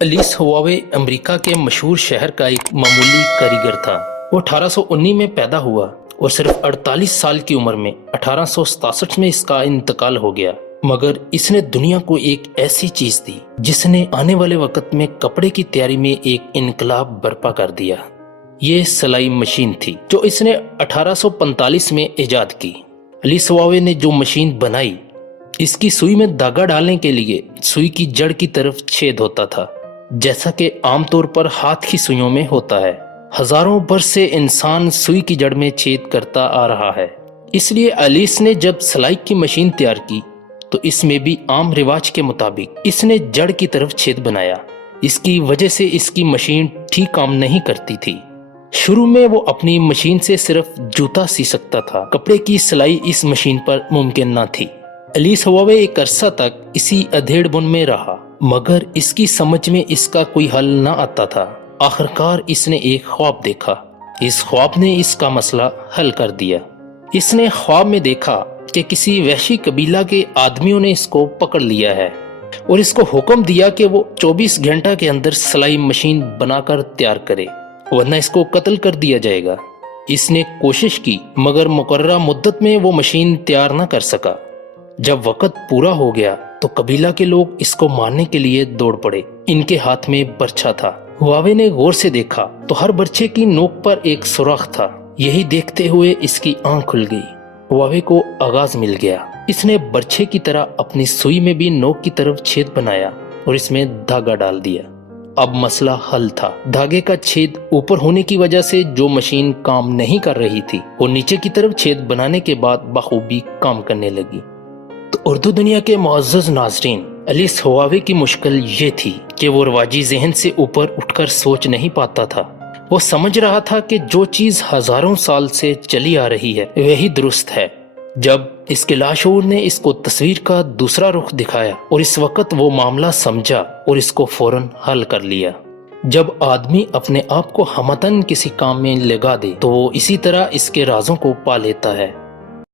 अलीस Huawei America के मशहूर शहर का एक मामूली कारीगर था। वो 1819 में पैदा हुआ और सिर्फ 48 साल की उम्र में 1867 में इसका इंतकाल हो गया। मगर इसने दुनिया को एक ऐसी चीज दी जिसने आने वाले वक्त में कपड़े की तैयारी में एक इनकलाब बर्पा कर दिया। ये सिलाई मशीन थी जो इसने 1845 में इजाद की। अलीस हुआवे ने जो मशीन बनाई, इसकी सुई में धागा डालने के लिए सुई की जड़ की तरफ छेद होता था, जैसा कि आमतौर पर हाथ की सुइयों में होता है। हजारों वर्ष से इंसान सुई की जड़ में छेद करता आ रहा है। इसलिए अलीस ने जब सिलाई की मशीन तैयार की तो इसमें भी आम रिवाज के मुताबिक इसने जड़ की तरफ छेद बनाया। इसकी वजह से इसकी मशीन ठीक काम नहीं करती थी। शुरू में वो अपनी मशीन से सिर्फ जूता सी सकता था। कपड़े की सिलाई इस मशीन पर मुमकिन न थी। अलीस हुआवे एक अरसा तक इसी अधेड़ बुन में रहा, मगर इसकी समझ में इसका कोई हल न आता था। आखिरकार इसने एक ख्वाब देखा। इस ख्वाब ने इसका मसला हल कर दिया। इसने ख्वाब में देखा कि किसी वहशी कबीला के आदमियों ने इसको पकड़ लिया है और इसको हुक्म दिया कि वो 24 घंटा के अंदर सिलाई मशीन बनाकर तैयार करे, वरना इसको कत्ल कर दिया जाएगा। इसने कोशिश की मगर मुकर्ररा मुद्दत में वो मशीन तैयार न कर सका। जब वक्त पूरा हो गया तो कबीला के लोग इसको मारने के लिए दौड़ पड़े। इनके हाथ में बर्छा था। हुआवे ने गौर से देखा तो हर बर्छे की नोक पर एक सुराख था। यही देखते हुए इसकी आंख खुल गई। हुआवे को आगाज मिल गया। इसने बर्छे की तरह अपनी सुई में भी नोक की तरफ छेद बनाया और इसमें धागा डाल दिया। अब मसला हल था। धागे का छेद ऊपर होने की वजह से जो मशीन काम नहीं कर रही थी वो नीचे की तरफ छेद बनाने के बाद बखूबी काम करने लगी। तो उर्दू दुनिया के मुअज़्ज़ज़ नाज़रीन, अलीस हुआवे की मुश्किल ये थी कि वो रवाजी जहन से ऊपर उठकर सोच नहीं पाता था। वो समझ रहा था कि जो चीज हजारों साल से चली आ रही है वही दुरुस्त है। जब इसके लाशऊर ने इसको तस्वीर का दूसरा रुख दिखाया और इस वक्त वो मामला समझा और इसको फौरन हल कर लिया। जब आदमी अपने आप को हमतन किसी काम में लगा दे तो वो इसी तरह इसके राजों को पा लेता है।